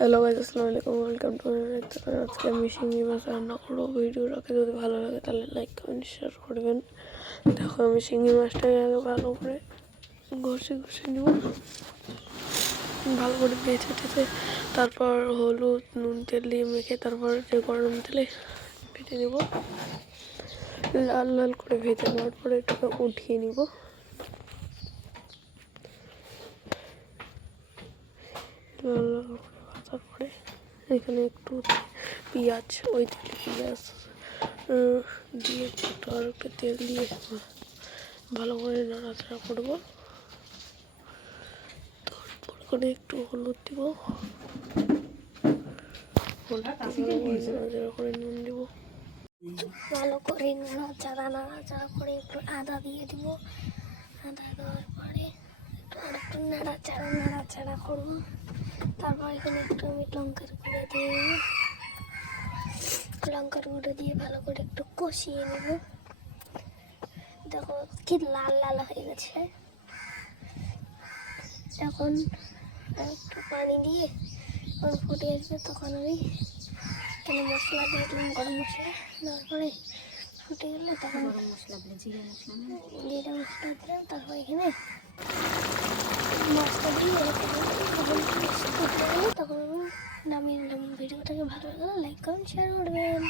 Hello guys, আসসালামু আলাইকুম, welcome to আজকে আমি শিঙি মাছ রান্না করবো। ভিডিওটাকে যদি ভালো লাগে তাহলে লাইক কমেন্ট শেয়ার করবেন। দেখো আমি শিঙি মাছটাকে আগে ভালো করে ঘষে নিব, ভালো করে বেছে টেছে, তারপর হলুদ নুন তেল দিয়ে মেখে তারপর যে গরম তেলে ভেজে নেব। লাল লাল করে ভেজে নেওয়ার পরে এটাকে উঠিয়ে নিব। লাল লাল করে ভাজার পরে এখানে একটু পেঁয়াজ, ওই তেলে পেঁয়াজ দিয়ে একটু আর একটু তেল দিয়ে ভালো করে নাড়াচাড়া করবো। তারপর করে একটু হলুদ দিব, নাড়াচাড়া করে নুন দিব, ভালো করে নাড়াচাড়া করে একটু আদা দিয়ে দিব। আদা দেওয়ার পরে একটু নাড়াচাড়া করবো। তারপর এখানে একটু আমি লঙ্কার গুঁড়ো দিয়ে নেব। লঙ্কার গুঁড়ো দিয়ে ভালো করে একটু কষিয়ে নেব। দেখো কি লাল লাল হয়ে গেছে। এখন একটু পানি দিয়ে যখন ফুটে আসবে তখন আমি এখানে মশলা দিয়ে দিলাম, গরম মশলা দেওয়ার পরে ফুটে গেলে তখন গরম মশলা দিলে জিরা মশলা দিলাম। তারপর এখানে মাছটা দিয়ে যখন ফুটে গেলে তখন আমি নামিয়ে নিলাম। ভিডিওটাকে ভালো লাগলে লাইক কমেন্ট শেয়ার করবেন।